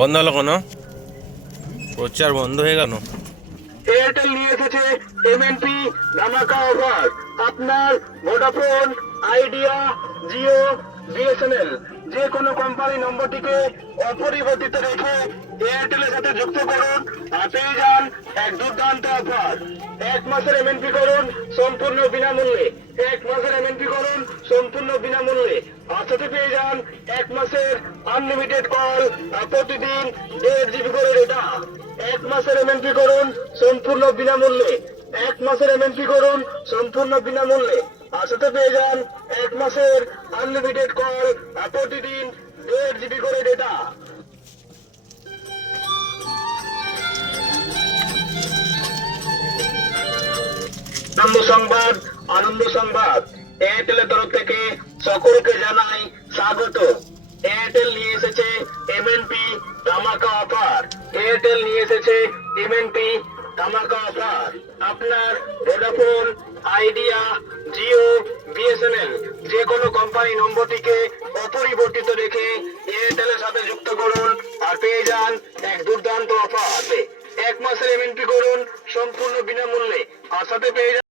বন্ধ হলো কেন? প্রচার বন্ধ হয়ে গেল। এয়ারটেল নিয়ে এসেছে এমএনপি ধামাকা অফার। আপনার ভোডাফোন, আইডিয়া, জিও, বিএসএনএল যে কোনো কোম্পানি নম্বরটিকে অপরিবর্তিত রেখে এয়ারটেলের সাথে যুক্ত করুন আর পেয়ে যান এক দুর্দান্ত অফার। 1 মাসের এমএনপি করুন সম্পূর্ণ বিনামূল্যে। 1 মাসের এমএনপি করুন সম্পূর্ণ বিনামূল্যে। আর সাথে পেয়ে যান 1 মাসের আনলিমিটেড কল, প্রতিদিন 1.5 GB করে ডেটা। 1 মাসের এমএনপি করুন সম্পূর্ণ বিনামূল্যে। 1 মাসের এমএনপি করুন সম্পূর্ণ বিনামূল্যে। আর সাথে পেয়ে যান 1 মাসের আনলিমিটেড কল, প্রতিদিন 1.5 GB করে ডেটা। আনন্দ সংবাদ, আনন্দ সংবাদ। এয়ারটেলের তরফ থেকে সকলকে জানাই স্বাগত। এয়ারটেল নিয়ে এসেছে এমএনপি ধামাকা অফার। এয়ারটেল নিয়ে এসেছে এমএনপি ধামাকা অফার। আপনার ভোডাফোন, আইডিয়া, জিও, বিএসএনএল যে কোনো কোম্পানি নম্বরটিকে অপরিবর্তিত রেখে এয়ারটেলের সাথে যুক্ত করুন আর পেয়ে যান এক দুর্দান্ত অফার। 1 মাসের এমএনপি করুন সম্পূর্ণ বিনামূল্যে আর সাথে পেয়ে যান